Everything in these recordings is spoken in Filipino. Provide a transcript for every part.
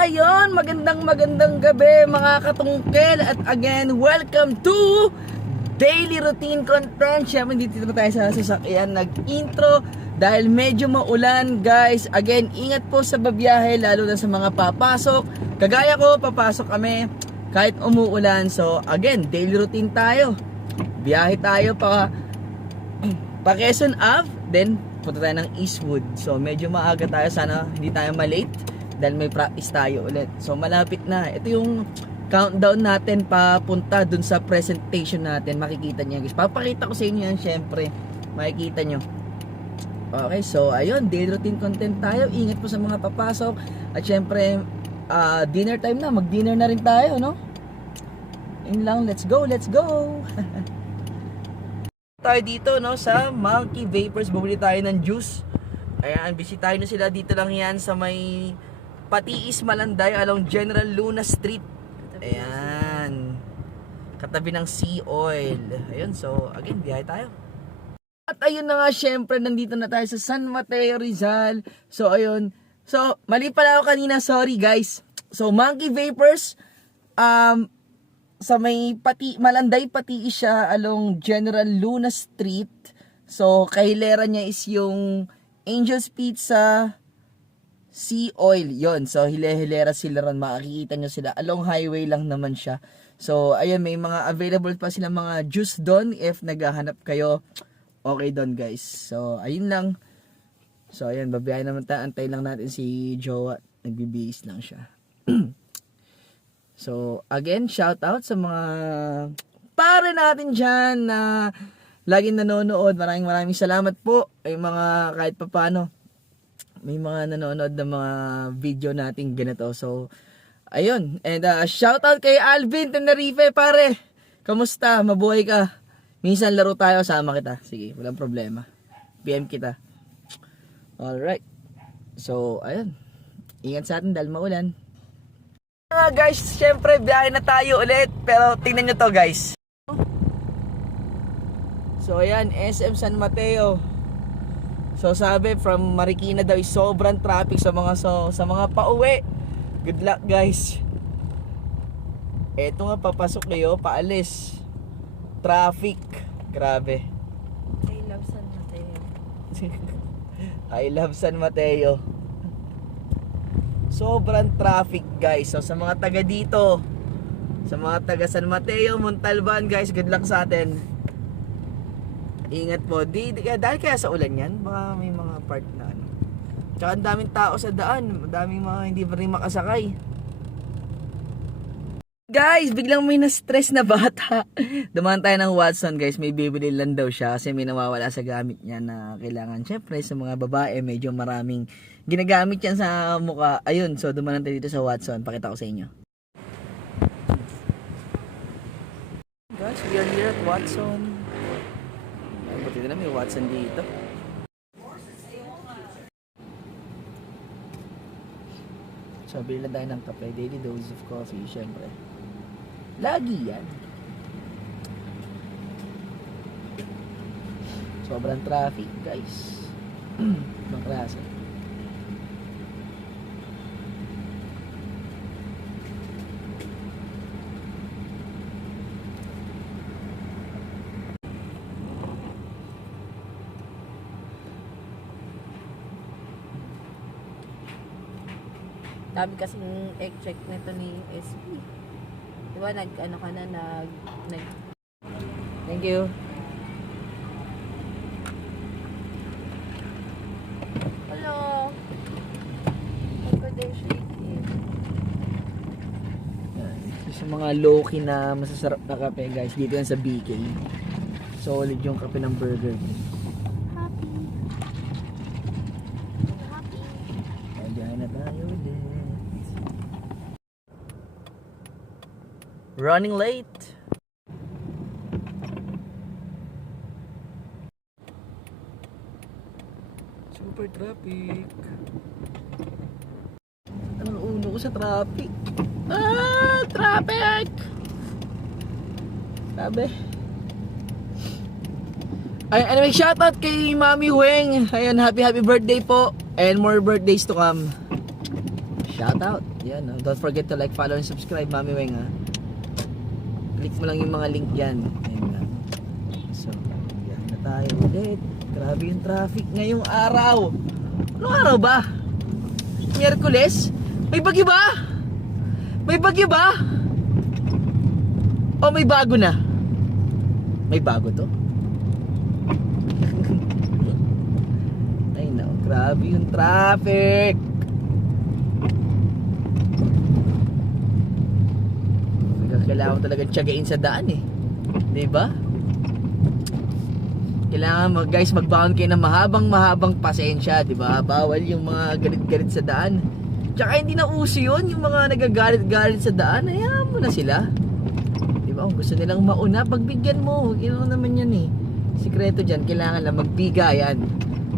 ayun, magandang gabi mga katungkel. At again, welcome to Daily Routine Content. Siyempre, dito na tayo sa sasakyan nag-intro dahil medyo maulan, guys. Again, ingat po sa babiyahe, lalo na sa mga papasok. Kagaya ko, papasok kami kahit umuulan. So, again, daily routine tayo. Biyahe tayo pa Quezon Ave, then punta tayo ng Eastwood. So, medyo maaga tayo. Sana hindi tayo malate dahil may practice tayo ulit. So malapit na. Ito yung countdown natin papunta dun sa presentation natin. Makikita niyo guys. Papakita ko sa inyo yan syempre. Makikita nyo. Okay, so ayun, daily routine content tayo. Ingat po sa mga papasok. At syempre, dinner time na. Mag-dinner na rin tayo, no? Yun lang, let's go. Tayo dito, no, sa Monkey Vapors. Bumili tayo ng juice. Ayan, bisitahin na sila. Dito lang yan sa may Patiis, Malanday, along General Luna Street. Ayan. Katabi ng Sea Oil. Ayun, so again, biyahe tayo. At ayun na nga, syempre, nandito na tayo sa San Mateo, Rizal. So ayun. So, mali pala ako kanina, sorry guys. So, Monkey Vapors, sa may Malanday, Patiis siya, along General Luna Street. So, kahilera niya is yung Angel's Pizza, Sea Oil, yon. So hilera sila ron, makikita nyo sila, along highway lang naman siya. So ayun, may mga available pa sila mga juice doon if naghahanap kayo. Okay doon guys. So ayun lang. So ayun, babiyahin naman tayo, antay lang natin si Jowa, nagbibihis lang siya. So again, shout out sa mga pare natin dyan na laging nanonood. Maraming salamat po. Ay mga kahit papano may mga nanonood ng mga video nating ganito. So, ayun. And shout out kay Alvin Tenerife, pare. Kamusta? Mabuhay ka? Minsan laro tayo, sama kita. Sige, walang problema. PM kita. Alright. So, ayun. Ingat sa atin dahil maulan. Guys, syempre, biyahe na tayo ulit. Pero tingnan nyo to guys. So, ayan. SM San Mateo. So sabi from Marikina daw sobrang traffic sa mga pauwi. Good luck guys. Eto nga, papasok kayo, paalis. Traffic. Grabe. I love San Mateo. I love San Mateo. Sobrang traffic guys. So sa mga taga dito, sa mga taga San Mateo, Montalban guys, good luck sa atin. Ingat po. Dahil kaya sa ulan yan, baka may mga part na ano. Tsaka ang daming tao sa daan. Daming mga hindi pa rin makasakay. Guys, biglang may na-stress na bata. Dumaan tayo ng Watson guys. May bibili lang daw siya kasi may nawawala sa gamit niya na kailangan. Siyempre sa mga babae, medyo maraming ginagamit yan sa mukha. Ayun, so dumaan tayo dito sa Watson. Pakita ko sa inyo. Guys, we are here at Watson. Buti na may Watson dito. So, bili lang tayo ng kape. Daily dose of coffee, syempre. Lagi yan. Sobrang traffic, guys. Ibang klase. Dami kasing check nito ni SP. Diba nag-ano ka na, Thank you. Hello! Sa mga low-key na masasarap na kape guys, dito yan sa BK. Solid yung kape ng Burger King. Happy. Ayan na tayo ulit. Running late. Super traffic. Ang ulo ko sa traffic. Traffic! Sabi. Ay, anyway, shoutout kay Mami Hueng. Ayun, happy birthday po. And more birthdays to come. Shoutout. Yan, no? Don't forget to like, follow, and subscribe, Mami Weng, ha? Click mo lang yung mga link dyan. Ayun lang. So, yan na tayo ulit. Grabe yung traffic ngayong araw. Anong araw ba? Miyerkules? May bagyo ba? May bagyo ba? O may bago na? May bago to? Ay no, grabe yung traffic. Kailangan mo talaga tiyagain sa daan eh. 'Di ba? Kailangan mo guys magbaon kayo ng mahabang pasensya, 'di ba? Bawal yung mga galit-galit sa daan. Tsaka hindi na uso 'yun, yung mga nagagalit-galit sa daan, hayaan mo na sila. 'Di ba? Kung gusto nilang mauna, pagbigyan mo. Yun naman 'yan eh. Sikreto diyan, kailangan lang magbigayan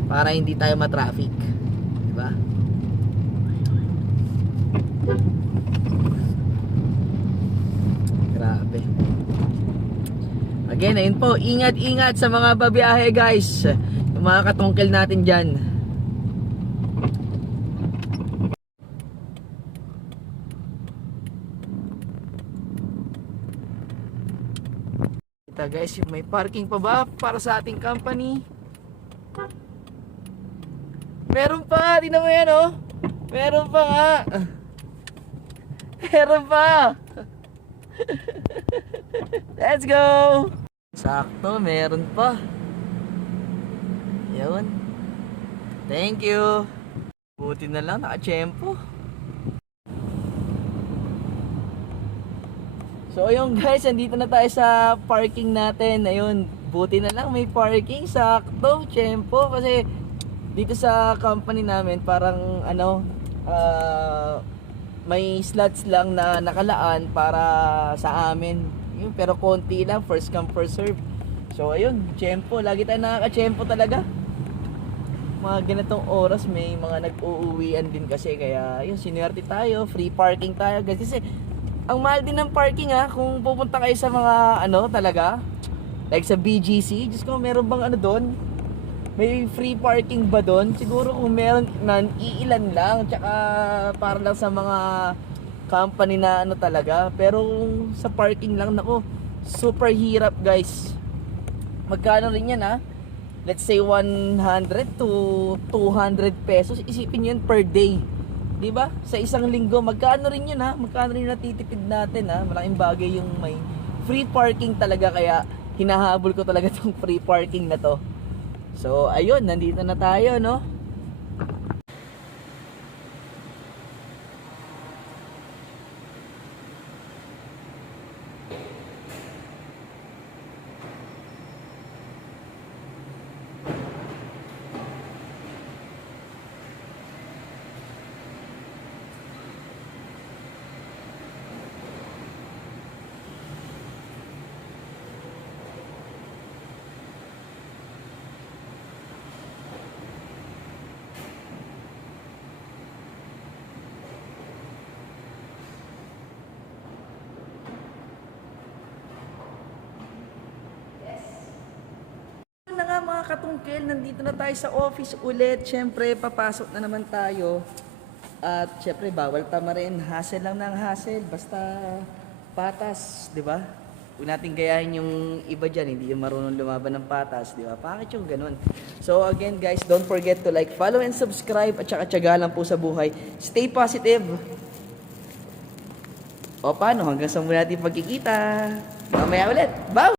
para hindi tayo ma-traffic. 'Di ba? Grabe. Again, ayun po, ingat-ingat sa mga babiyahe guys. Yung mga katungkil natin dyan. Kita guys, yung may parking pa ba para sa ating company? Meron pa, tingnan mo yan oh. Meron pa nga. Meron pa. Let's go! Sakto, meron pa. Yun. Thank you. Buti na lang, nakachempo. So ayun guys, andito na tayo sa parking natin. Ayun, buti na lang may parking. Sakto, tsempo. Kasi dito sa company namin, parang ano, may slots lang na nakalaan para sa amin. Yun, pero konti lang, first come first serve. So ayun, tiyempo, lagi tayo nakaka-tiyempo talaga. Mga ganitong oras may mga nag-uuwian din kasi, kaya yun, sinuwerte tayo, free parking tayo guys. Kasi ang mahal din ng parking ha, kung pupunta kayo sa mga ano talaga, like sa BGC, just kung meron bang ano doon, may free parking ba doon? Siguro kung meron man, iilan lang. Tsaka para lang sa mga company na ano talaga. Pero sa parking lang, nako, super hirap guys. Magkano rin yan ha? Let's say 100 to 200 pesos. Isipin yun per day. Diba? Sa isang linggo, magkano rin yun ha? Magkano rin natitipid natin ha? Malaking bagay yung may free parking talaga. Kaya hinahabol ko talaga tong free parking na to. So, ayun, nandito na tayo, no? Na nga mga katungkil, nandito na tayo sa office ulit. Siyempre, papasok na naman tayo. At siyempre, bawal tama rin. Hassle lang ng hassle. Basta patas, di ba? Huwag natin gayahin yung iba dyan. Hindi yung marunong lumaban ng patas, di ba? Bakit yung ganun? So again guys, don't forget to like, follow, and subscribe. At saka tiyaga lang po sa buhay. Stay positive. O paano? Hanggang sa muli natin pagkikita. Mamaya ulit. Bye!